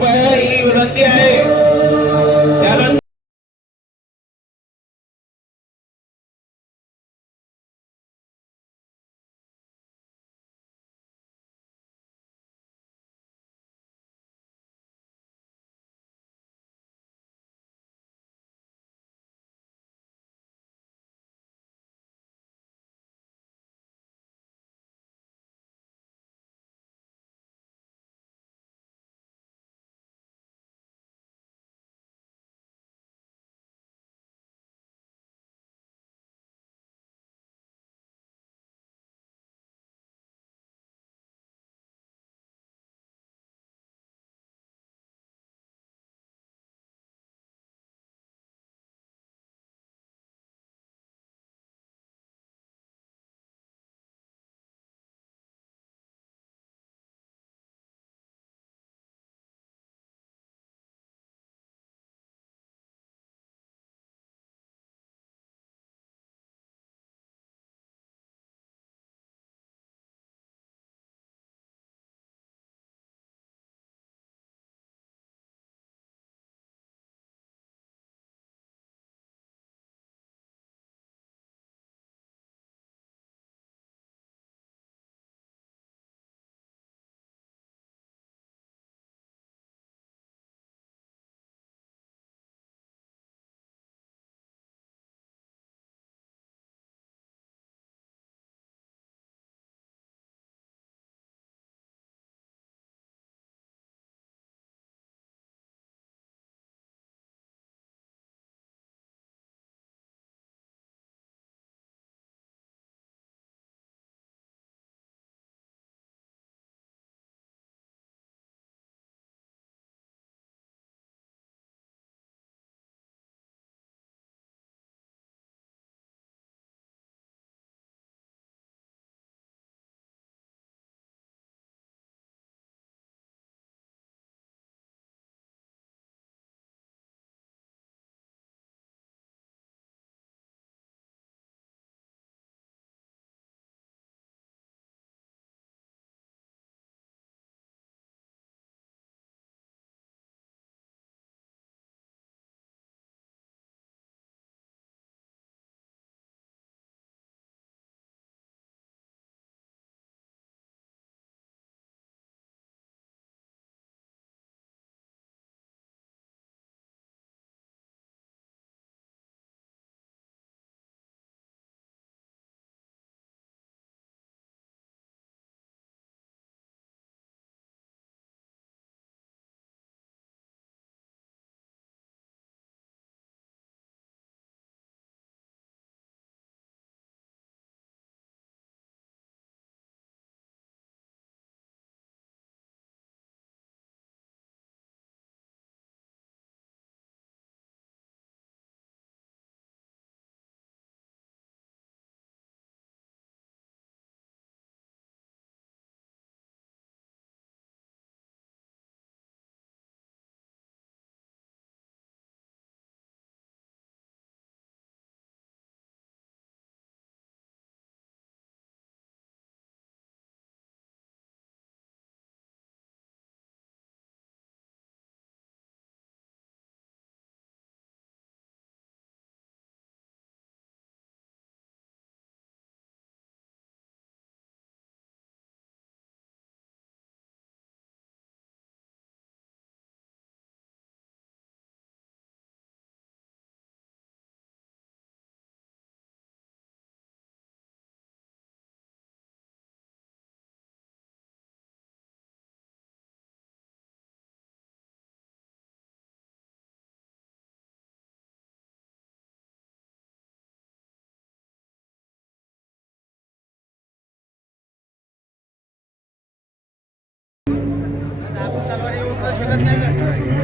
पै विनंती आहे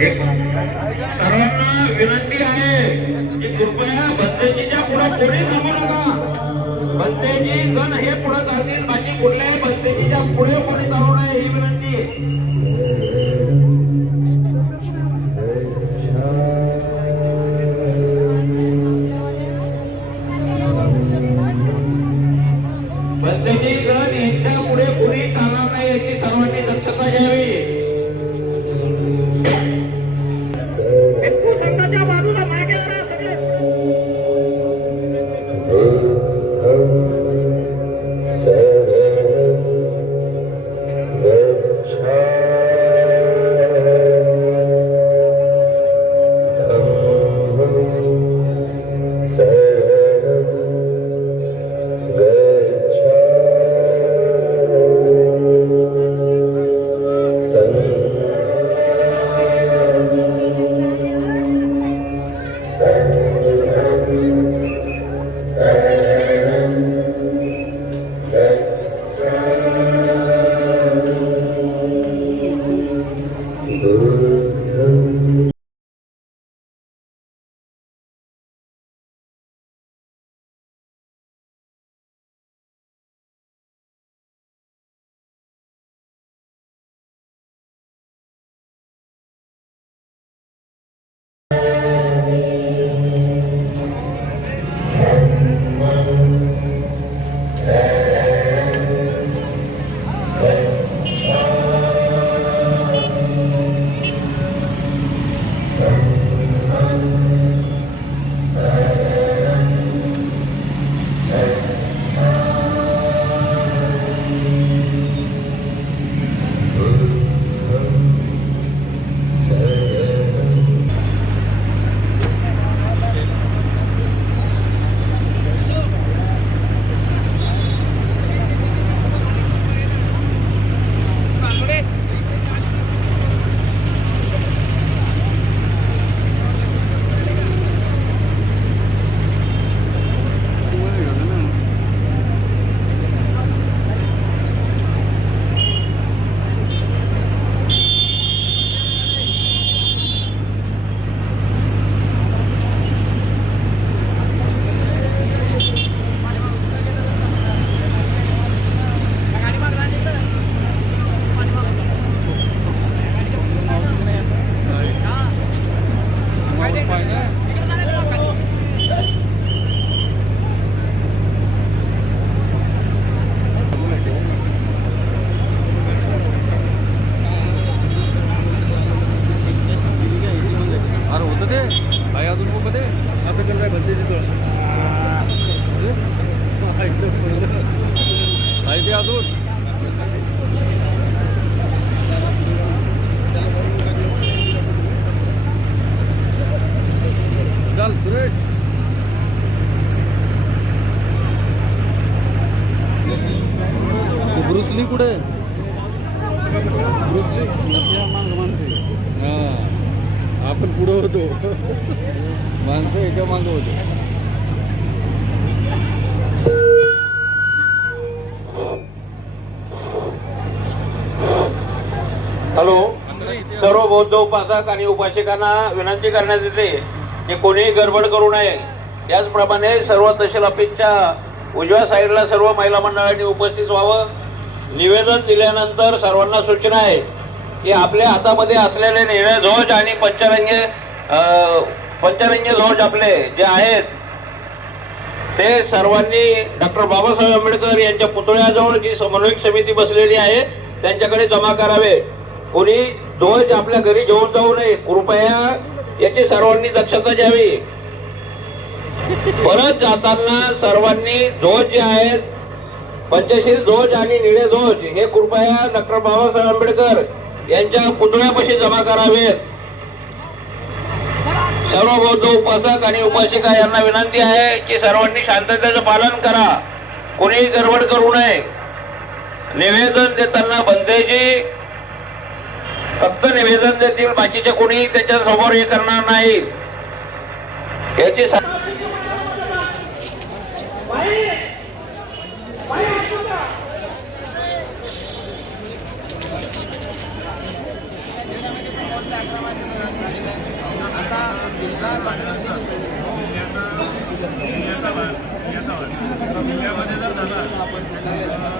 एक सर्वांना विनंती आहे की कृपया बंदेजीच्या पुढे कोणी थांबू नका. बंदेजी गण हे पुढे जातील बाकी कुठल्याही बंदेजीच्या पुढे कोणी चालू नये ही विनंती. Amen. ब्रुसली कुठे? ब्रुसली हा. आपण पुढं होतो. माणसं एका मागं होतो. हॅलो. सर्व बौद्ध उपासक आणि उपासिकांना विनंती करण्यात येते की कोणीही गडबड करू नये. त्याचप्रमाणे सर्व तहसील ऑफिसच्या उजव्या साईडला सर्व महिला मंडळांनी उपस्थित व्हावं. निवेदन दिल्यानंतर सर्वांना सूचना आहे की आपल्या हातामध्ये असलेले निळे ध्वज आणि पंचरंगी अं, पंचरंगी ध्वज आपले जे आहेत ते सर्वांनी डॉक्टर बाबासाहेब आंबेडकर यांच्या पुतळ्याजवळ जी समन्वयक समिती बसलेली आहे त्यांच्याकडे जमा करावे. कोणी ध्वज आपल्या घरी घेऊन जाऊ नये कृपया याची सर्वांनी दक्षता घ्यावी. परत जाताना सर्वांनी ध्वज जे आहेत पंचशील ध्वज आणि निळे ध्वज हे कृपया डॉक्टर बाबासाहेब आंबेडकर यांच्या पुतळ्यापाशी जमा करावेत. सर्व बौद्ध उपासक आणि उपासिका यांना विनंती आहे की सर्वांनी शांततेचं पालन करा. कोणीही गडबड करू नये. निवेदन देताना बंदेजी फक्त निवेदन देतील बाकीचे कोणी त्याच्यासमोर हे करणार नाही. याची आपण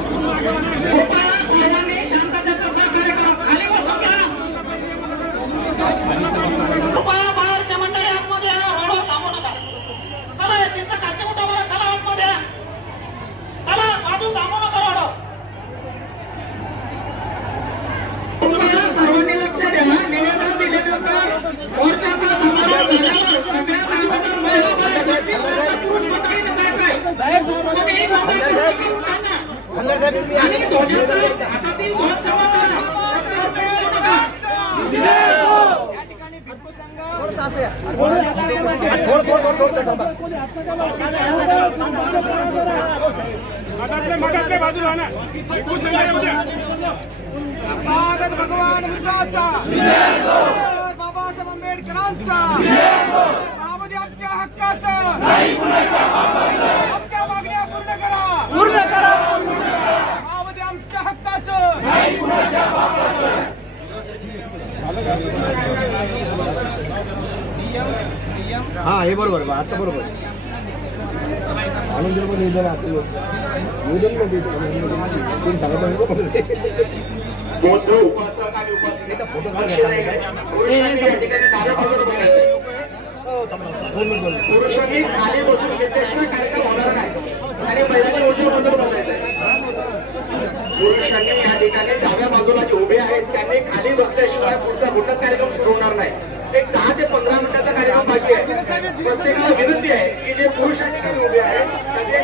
कृपया सर्वांनी शांततेचा सहकार्य करा खाली बसून घ्या कृपया बाहेरच्या मंडळी आतमध्ये या रोडवर थांबू नका चला या चिंचा खालच्या मोठा बरं चला आतमध्ये या. चला बाजू थांबू नका रोडवर कृपया सर्वांनी लक्ष द्या निवेदन दिल्यानंतर मोर्चाचा समारोप झाल्यावर सगळ्यात अगोदर महिला बाहेर पडतील, नंतर पुरुष मंडळीने जायचंय कोणीही गोंधळ करू नका. आणि ध्वजाचा हातातील ध्वज जमा करा रस्त्यावर मिळवू नका मठातले बाजूला एकूण स्वागत भगवान बुद्धाचा बाबासाहेब आंबेडकरांचा यामध्ये आमच्या हक्काचा आमच्या मागण्या पूर्ण करा पूर्ण करा यामध्ये आमच्या हक्काचं हा हे बरोबर बा आता बरोबर. आनंद पण कोण सांगत उपासक आणि उपासिका. पुरुषांनी या ठिकाणी डाव्या बाजूला बसायचं. हो, मिनिट. पुरुषांनी खाली बसून घेतल्याशिवाय कार्यक्रम होणार नाही. आणि महिलांनी उजव्या बाजूला बसायचं. पुरुषांनी या ठिकाणी डाव्या बाजूला जे उभे आहेत त्यांनी खाली बसल्याशिवाय पुढचा कुठलाच कार्यक्रम सुरू होणार नाही. एक दहा ते पंधरा कार्यक्रम बाकी आहे प्रत्येकाला विनंती आहे की जे पुरुष या ठिकाणी उभे आहेत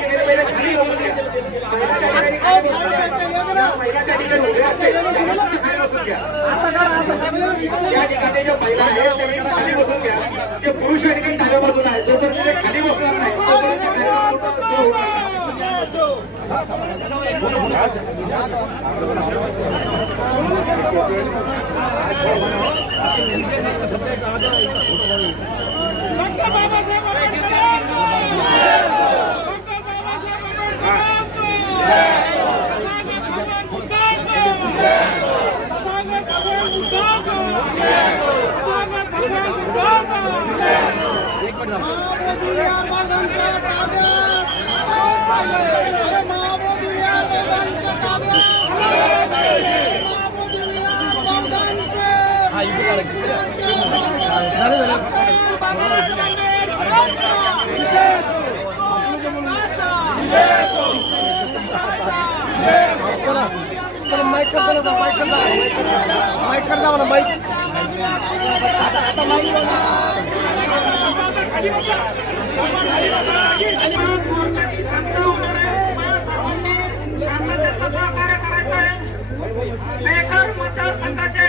ठिकाणी खाली बसून घ्या महिला त्या ठिकाणी खाली त्या ठिकाणी उभ्या असतील खाली बसून घ्या या ठिकाणी ज्या महिला आहेत त्यांनी खाली बसून घ्या जे पुरुष या ठिकाणी डाव्या बाजूला आहेत जोपर्यंत ते खाली बसणार नाही तोपर्यंत कार्यक्रम कुठं माईक करता माईक करता. माईक करता म्हणा, माईक. मोर्चाची सांगता होणार आहे तुम्हाला सर्वांनी शांततेचा सहकार्य करायचं आहे बेकर मतदारसंघाचे